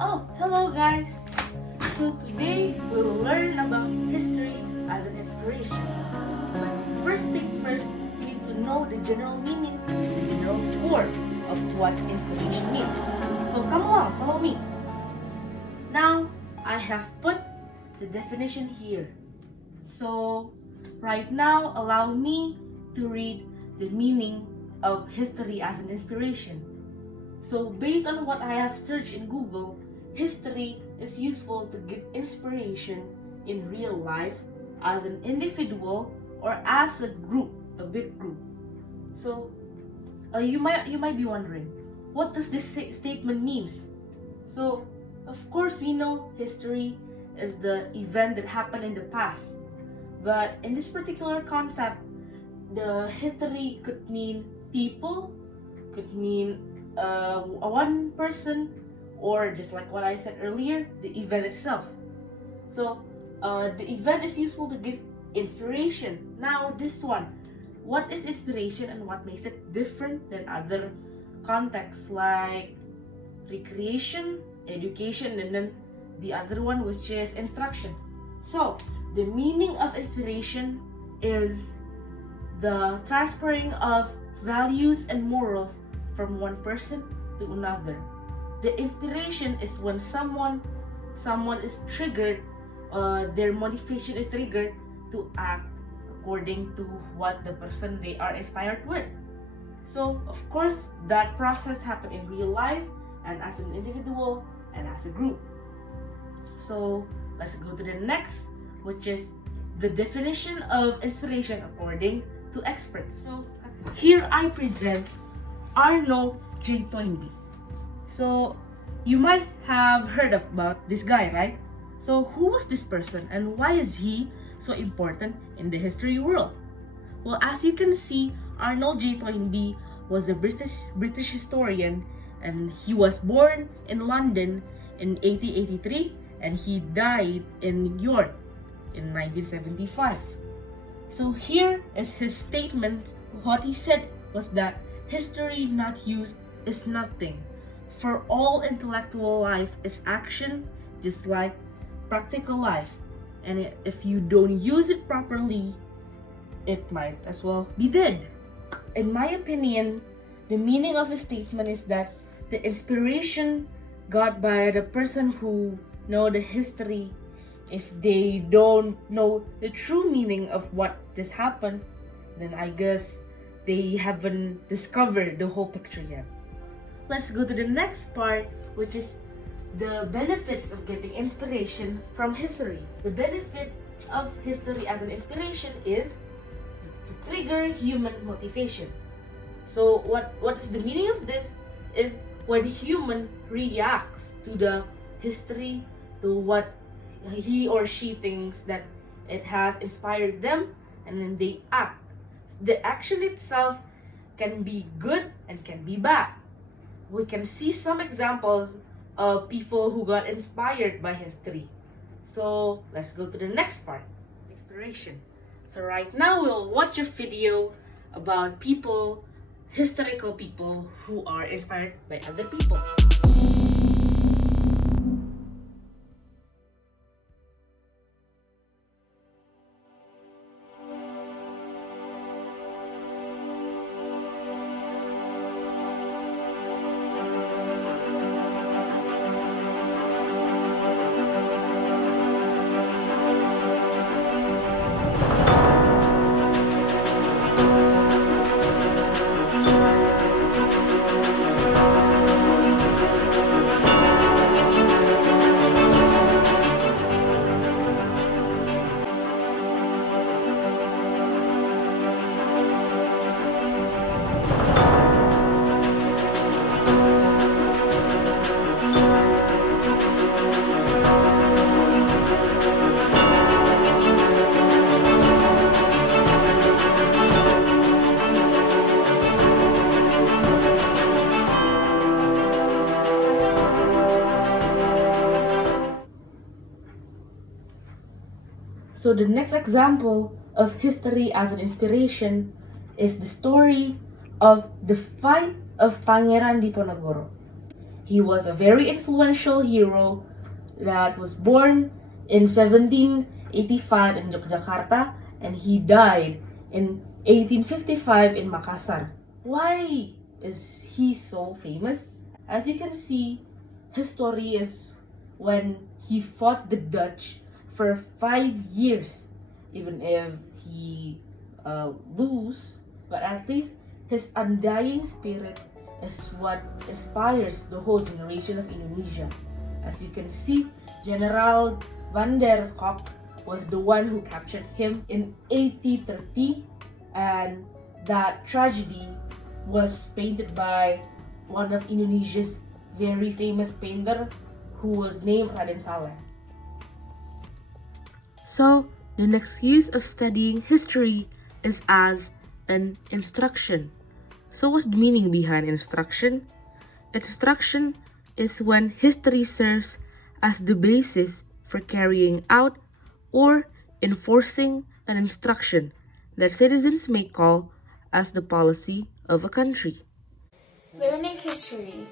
Oh, hello guys! So today we will learn about history as an inspiration. But first thing first, we need to know the general meaning, the general core of what inspiration means. So come along, follow me. Now I have put the definition here. So right now allow me to read the meaning of history as an inspiration. So based on what I have searched in Google, history is useful to give inspiration in real life as an individual or as a group, a big group. So you might be wondering, what does this statement means? So of course we know history is the event that happened in the past, but in this particular concept, the history could mean people, could mean one person, or just like what I said earlier, the event itself. So the event is useful to give inspiration. Now this one, what is inspiration and what makes it different than other contexts like recreation, education, and then the other one which is instruction? So the meaning of inspiration is the transferring of values and morals from one person to another. The inspiration is when someone is triggered, their motivation is triggered to act according to what the person they are inspired with. So of course that process happens in real life and as an individual and as a group. So let's go to the next, which is the definition of inspiration according to experts. So here I present Arnold J. Toynbee. So you might have heard about this guy, right? So who was this person and why is he so important in the history world? Well, as you can see, Arnold J. Toynbee was a British historian, and he was born in London in 1883 and he died in New York in 1975. So here is his statement. What he said was that history not used is nothing. For all intellectual life is action, just like practical life. And if you don't use it properly, it might as well be dead. In my opinion, the meaning of his statement is that the inspiration got by the person who know the history, if they don't know the true meaning of what just happened, then I guess they haven't discovered the whole picture yet. Let's go to the next part, which is the benefits of getting inspiration from history. The benefit of history as an inspiration is to trigger human motivation. So what is the meaning of this is when human reacts to the history, to what he or she thinks that it has inspired them, and then they act. The action itself can be good and can be bad. We can see some examples of people who got inspired by history. So let's go to the next part, inspiration. So right now we'll watch a video about people, historical people who are inspired by other people. So the next example of history as an inspiration is the story of the fight of Pangeran Diponegoro. He was a very influential hero that was born in 1785 in Yogyakarta, and he died in 1855 in Makassar. Why is he so famous? As you can see, his story is when he fought the Dutch for 5 years, even if he lose, but at least his undying spirit is what inspires the whole generation of Indonesia. As you can see, General van der Kolk was the one who captured him in 1830, and that tragedy was painted by one of Indonesia's very famous painter who was named Raden Saleh. So, the next use of studying history is as an instruction. So what's the meaning behind instruction? Instruction is when history serves as the basis for carrying out or enforcing an instruction that citizens may call as the policy of a country. Learning history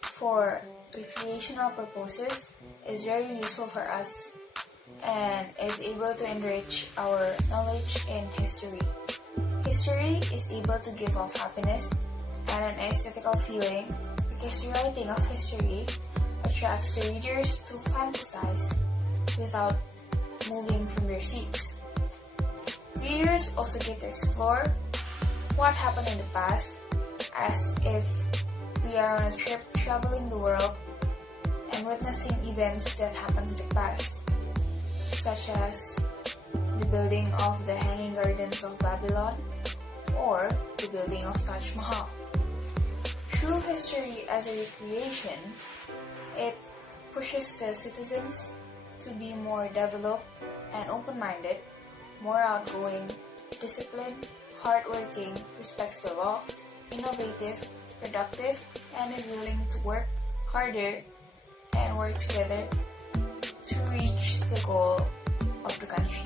for recreational purposes is very useful for us and is able to enrich our knowledge in history. History is able to give off happiness and an aesthetical feeling because the writing of history attracts the readers to fantasize without moving from their seats. Readers also get to explore what happened in the past as if we are on a trip traveling the world and witnessing events that happened in the past, such as the building of the Hanging Gardens of Babylon or the building of Taj Mahal. Through history as a recreation, it pushes the citizens to be more developed and open-minded, more outgoing, disciplined, hardworking, respects the law, innovative, productive, and is willing to work harder and work together to reach the goal of the country.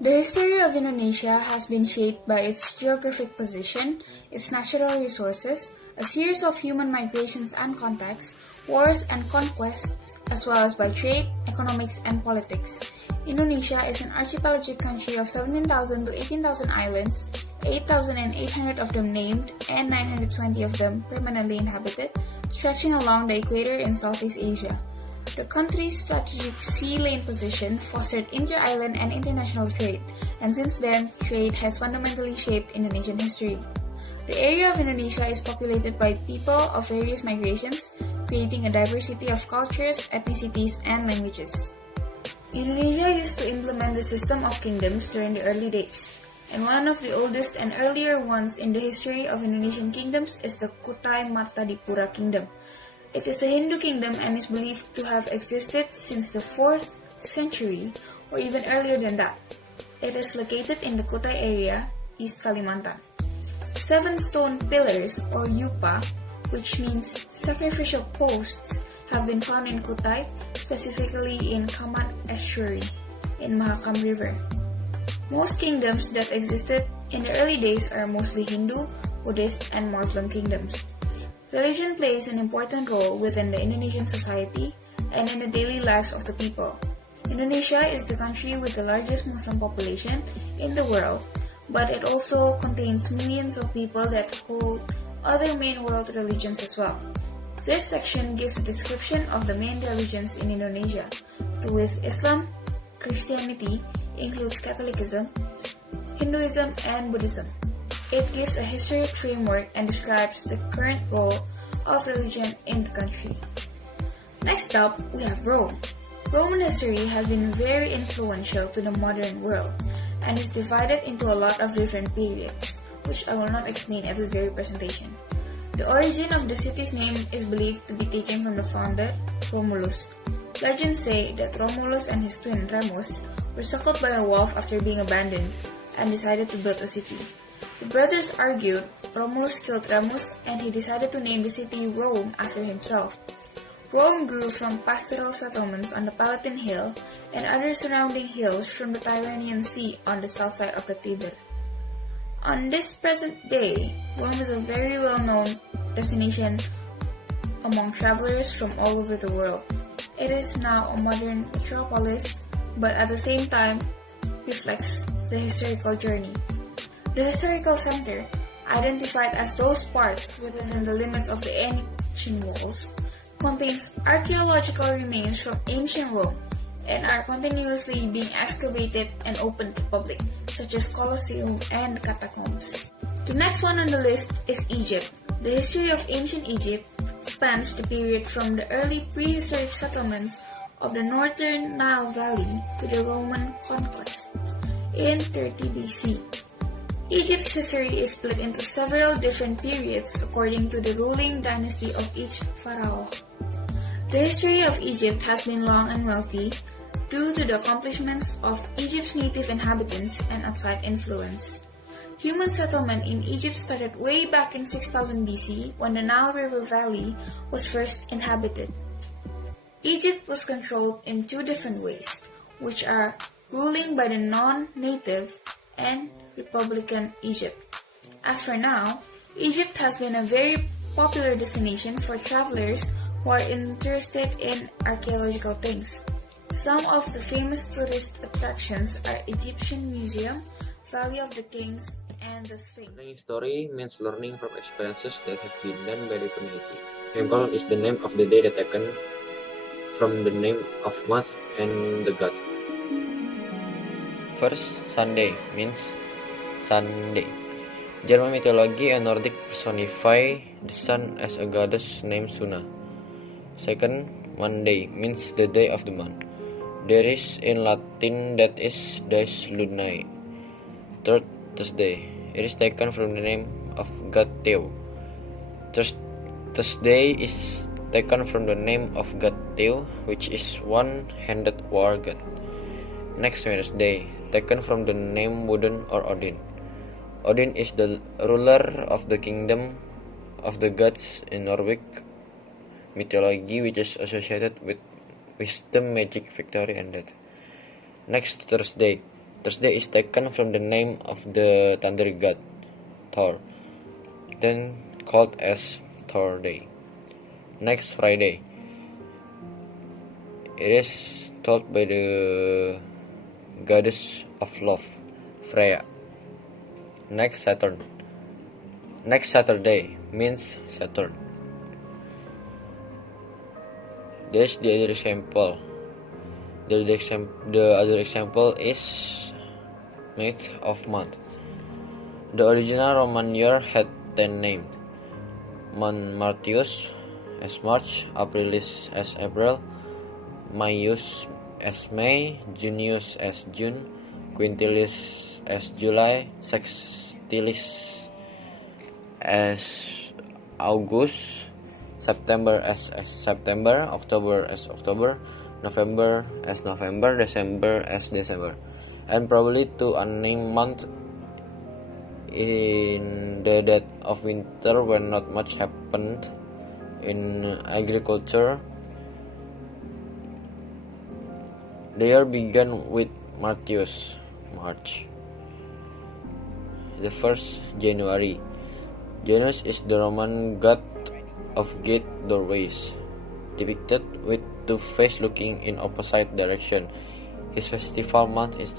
The history of Indonesia has been shaped by its geographic position, its natural resources, a series of human migrations and contacts, wars and conquests, as well as by trade, economics, and politics. Indonesia is an archipelagic country of 17,000 to 18,000 islands, 8,800 of them named, and 920 of them permanently inhabited, stretching along the equator in Southeast Asia. The country's strategic sea lane position fostered inter-island and international trade, and since then, trade has fundamentally shaped Indonesian history. The area of Indonesia is populated by people of various migrations, creating a diversity of cultures, ethnicities, and languages. Indonesia used to implement the system of kingdoms during the early days, and one of the oldest and earlier ones in the history of Indonesian kingdoms is the Kutai Martadipura Kingdom. It is a Hindu kingdom and is believed to have existed since the 4th century or even earlier than that. It is located in the Kutai area, East Kalimantan. 7 stone pillars or yupa, which means sacrificial posts, have been found in Kutai, specifically in Kamat Estuary in Mahakam River. Most kingdoms that existed in the early days are mostly Hindu, Buddhist, and Muslim kingdoms. Religion plays an important role within the Indonesian society and in the daily lives of the people. Indonesia is the country with the largest Muslim population in the world, but it also contains millions of people that hold other main world religions as well. This section gives a description of the main religions in Indonesia, with Islam, Christianity includes Catholicism, Hinduism, and Buddhism. It gives a historic framework and describes the current role of religion in the country. Next up, we have Rome. Roman history has been very influential to the modern world and is divided into a lot of different periods, which I will not explain at this very presentation. The origin of the city's name is believed to be taken from the founder, Romulus. Legends say that Romulus and his twin Remus were suckled by a wolf after being abandoned and decided to build a city. The brothers argued, Romulus killed Remus, and he decided to name the city Rome after himself. Rome grew from pastoral settlements on the Palatine Hill and other surrounding hills from the Tyrrhenian Sea on the south side of the Tiber. On this present day, Rome is a very well-known destination among travelers from all over the world. It is now a modern metropolis, but at the same time reflects the historical journey. The historical center, identified as those parts within the limits of the ancient walls, contains archaeological remains from ancient Rome and are continuously being excavated and open to public, such as Colosseum and catacombs. The next one on the list is Egypt. The history of ancient Egypt spans the period from the early prehistoric settlements of the northern Nile Valley to the Roman conquest in 30 BC. Egypt's history is split into several different periods according to the ruling dynasty of each pharaoh. The history of Egypt has been long and wealthy due to the accomplishments of Egypt's native inhabitants and outside influence. Human settlement in Egypt started way back in 6000 BC when the Nile River Valley was first inhabited. Egypt was controlled in two different ways, which are ruling by the non-native and Republican Egypt. As for now, Egypt has been a very popular destination for travelers who are interested in archaeological things. Some of the famous tourist attractions are Egyptian Museum, Valley of the Kings, and the Sphinx. Learning story means learning from experiences that have been done by the community. Temple is the name of the day that taken from the name of month and the god. First, Sunday means Sunday. German mythology and Nordic personify the sun as a goddess named Suna. Second, Monday means the day of the month. There is in Latin that is Dies Lunae. Third, Thursday. It is taken from the name of god Theo. Thursday is taken from the name of god Theo, which is one-handed war god. Next, Wednesday, taken from the name Woden or Odin. Odin is the ruler of the kingdom of the gods in Nordic mythology, which is associated with wisdom, magic, victory, and death. Next, Thursday. Thursday is taken from the name of the thunder god, Thor, then called as Thor Day. Next, Friday. It is taught by the goddess of love, Freya. Next, Saturn. Next Saturday means Saturn. There's the other example. The other example is month of month. The original Roman year had 10 names. Martius as March, Aprilis as April, Maius as May, Junius as June, Quintilius as July, Sextilis as August, September as September, October as October, November as November, December as December, and probably to unnamed month in the dead of winter when not much happened in agriculture. The year began with Martius, March. The first, January. Janus is the Roman god of gate doorways, depicted with two faces looking in opposite direction. His festival month is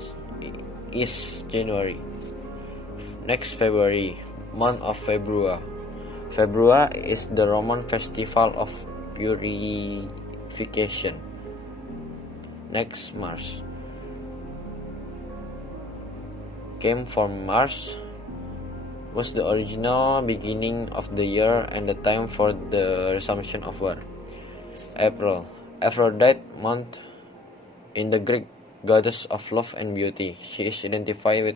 January. Next, February, month of Februa. Februa is the Roman festival of purification. Next, Mars. Came from Mars, was the original beginning of the year and the time for the resumption of war. April. Aphrodite month in the Greek goddess of love and beauty. She is identified with